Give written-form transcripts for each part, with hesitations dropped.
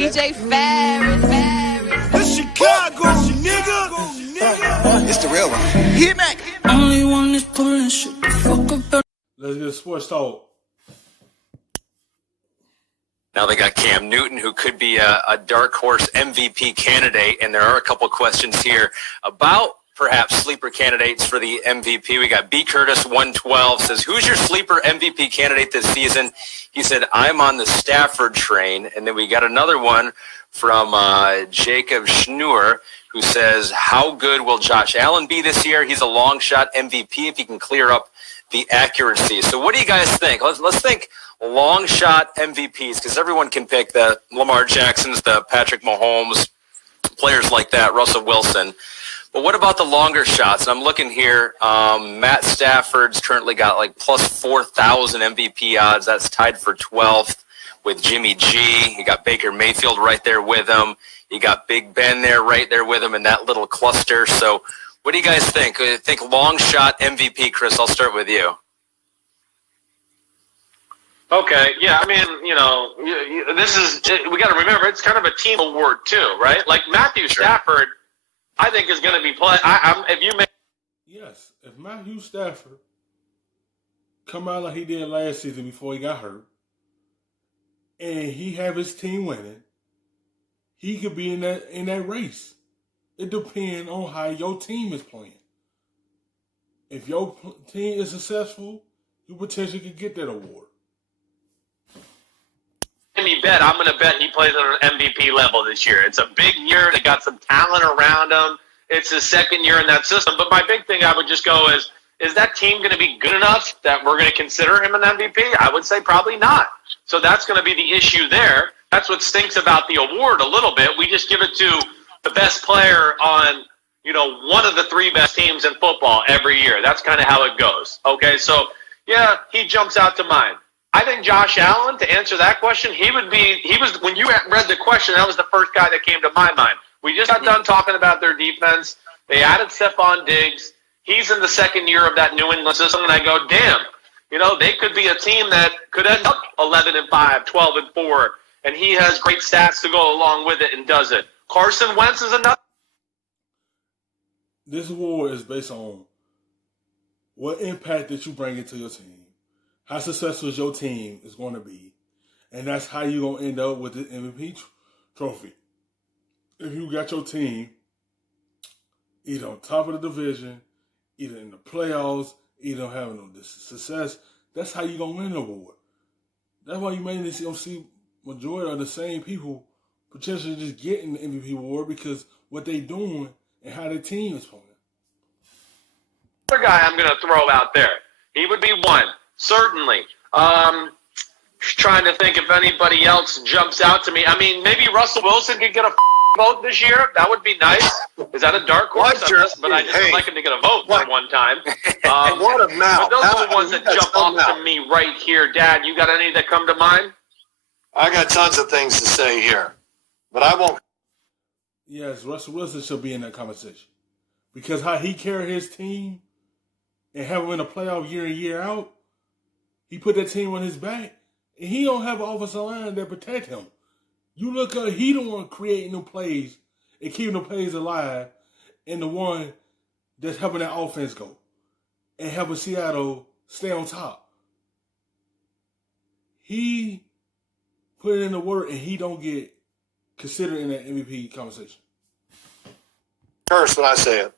DJ Ferris. The Chicago, nigga. It's the real one. Hit me. Only one is pulling shit the fuck up. Let's get sports talk. Now they got Cam Newton, who could be a dark horse MVP candidate, and there are a couple questions here about perhaps sleeper candidates for the MVP. We got B. Curtis 112 says, who's your sleeper MVP candidate this season? He said, I'm on the Stafford train. And then we got another one from Jacob Schnur, who says, how good will Josh Allen be this year? He's a long shot MVP if he can clear up the accuracy. So what do you guys think? Let's think long shot MVPs, because everyone can pick the Lamar Jacksons, the Patrick Mahomes, players like that, Russell Wilson. But what about the longer shots? And I'm looking here. Matt Stafford's currently got like plus 4,000 MVP odds. That's tied for 12th with Jimmy G. You got Baker Mayfield right there with him. You got Big Ben there right there with him in that little cluster. So what do you guys think? Think long shot MVP, Chris. I'll start with you. Okay, yeah, I mean, this is, we got to remember, it's kind of a team award too, right? Like Matthew Stafford, I think is going to be Yes, if Matthew Stafford come out like he did last season before he got hurt, and he have his team winning, he could be in that race. It depends on how your team is playing. If your team is successful, you potentially could get that award. Bet. I'm going to bet he plays on an MVP level this year. It's a big year. They got some talent around him. It's his second year in that system. But my big thing I would just go is that team going to be good enough that we're going to consider him an MVP? I would say probably not. So that's going to be the issue there. That's what stinks about the award a little bit. We just give it to the best player on, one of the three best teams in football every year. That's kind of how it goes. Okay, so, yeah, he jumps out to mind. I think Josh Allen, to answer that question, when you read the question, that was the first guy that came to my mind. We just got done talking about their defense. They added Stephon Diggs. He's in the second year of that New England system, and I go, damn, they could be a team that could end up 11-5, 12-4, and he has great stats to go along with it and does it. Carson Wentz is another. This award is based on what impact that you bring into your team. How successful your team is going to be. And that's how you're going to end up with the MVP trophy. If you got your team either on top of the division, either in the playoffs, either having the success, that's how you're going to win the award. That's why you mainly see majority of the same people potentially just getting the MVP award because what they doing and how their team is playing. Another guy I'm going to throw out there. He would be one. Certainly. Trying to think if anybody else jumps out to me. I mean, maybe Russell Wilson could get a vote this year. That would be nice. Is that a dark horse? But I just would like him to get a vote for one time. What a mouth. But those are the ones that jump off to me right here. Dad, you got any that come to mind? I got tons of things to say here, but I won't. Yes, Russell Wilson should be in that conversation because how he carried his team and have him in a playoff year in, year out, he put that team on his back, and he don't have an offensive line that protect him. You look at he the one creating the plays and keeping the plays alive, and the one that's helping that offense go and helping Seattle stay on top. He put in the work, and he don't get considered in that MVP conversation. Curse when I say it.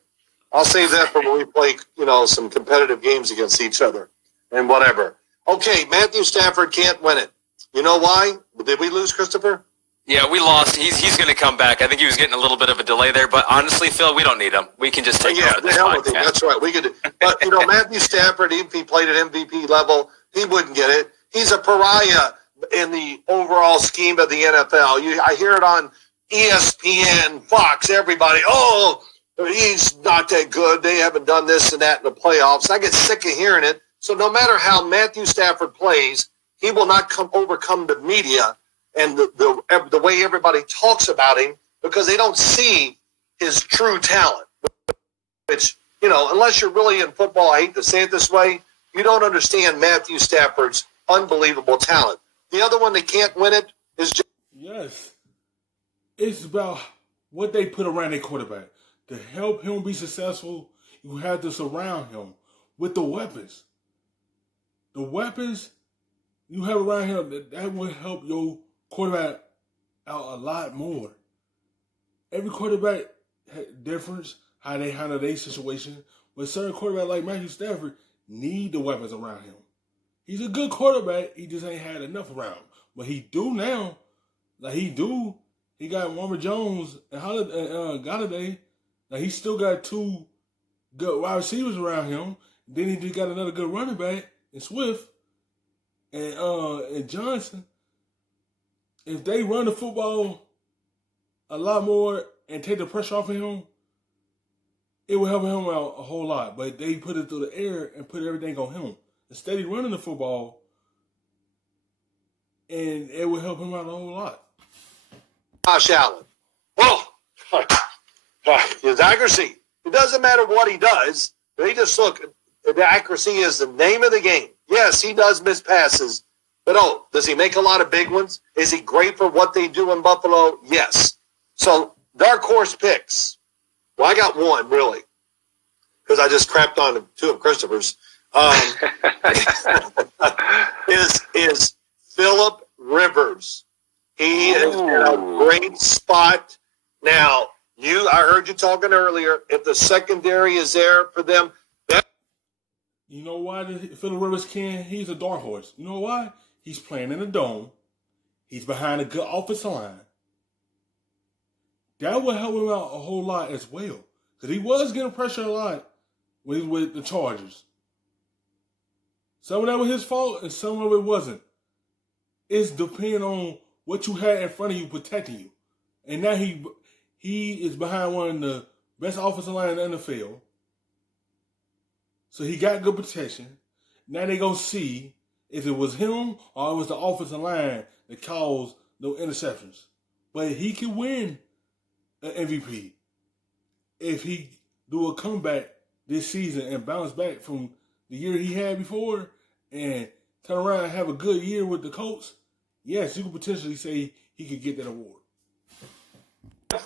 I'll save that for when we play, some competitive games against each other and whatever. Okay, Matthew Stafford can't win it. You know why? Did we lose, Christopher? Yeah, we lost. He's going to come back. I think he was getting a little bit of a delay there, but honestly, Phil, we don't need him. We can just take over this podcast. That's right. We could. But Matthew Stafford, if he played at MVP level, he wouldn't get it. He's a pariah in the overall scheme of the NFL. I hear it on ESPN, Fox, everybody. Oh, he's not that good. They haven't done this and that in the playoffs. I get sick of hearing it. So no matter how Matthew Stafford plays, he will not overcome the media and the way everybody talks about him because they don't see his true talent. Which, unless you're really in football, I hate to say it this way, you don't understand Matthew Stafford's unbelievable talent. The other one that can't win it is Yes. it's about what they put around their quarterback. To help him be successful, you have to surround him with the weapons. The weapons you have around him, that will help your quarterback out a lot more. Every quarterback has difference, how they handle their situation. But certain quarterback like Matthew Stafford need the weapons around him. He's a good quarterback. He just ain't had enough around him. But he do now. Like he do. He got Warmer Jones and Galladay. Like he still got 2 good wide receivers around him. Then he just got another good running back in Swift and Johnson. If they run the football a lot more and take the pressure off of him, it will help him out a whole lot. But they put it through the air and put everything on him. Instead of running the football, and it will help him out a whole lot. Josh Allen. Well, his accuracy. It doesn't matter what he does. They just look. The accuracy is the name of the game. Yes, he does miss passes. But, does he make a lot of big ones? Is he great for what they do in Buffalo? Yes. So, dark horse picks. Well, I got one, really, because I just crapped on 2 of Christopher's. Is Phillip Rivers. He is in a great spot. Now, I heard you talking earlier, if the secondary is there for them. You know why Phillip Rivers can? He's a dark horse. You know why? He's playing in a dome. He's behind a good offensive line. That will help him out a whole lot as well. Because he was getting pressure a lot when he was with the Chargers. Some of that was his fault and some of it wasn't. It's depending on what you had in front of you protecting you. And now he is behind one of the best offensive line in the NFL. So he got good protection. Now they going to see if it was him or it was the offensive line that caused no interceptions. But he can win an MVP if he do a comeback this season and bounce back from the year he had before and turn around and have a good year with the Colts. Yes, you could potentially say he could get that award.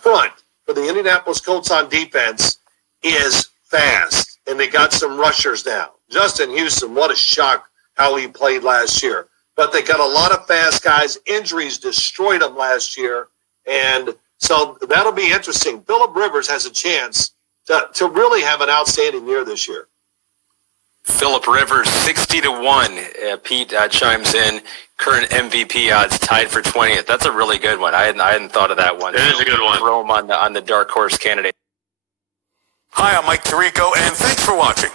Front for the Indianapolis Colts on defense is fast, and they got some rushers now. Justin Houston, what a shock how he played last year. But they got a lot of fast guys. Injuries destroyed them last year, and so that'll be interesting. Phillip Rivers has a chance to really have an outstanding year this year. Phillip Rivers, 60-1. Pete chimes in. Current MVP odds tied for 20th. That's a really good one. I hadn't throw of that one. It is a good one. Throw him on the dark horse candidate. Hi, I'm Mike Tirico, and thanks for watching.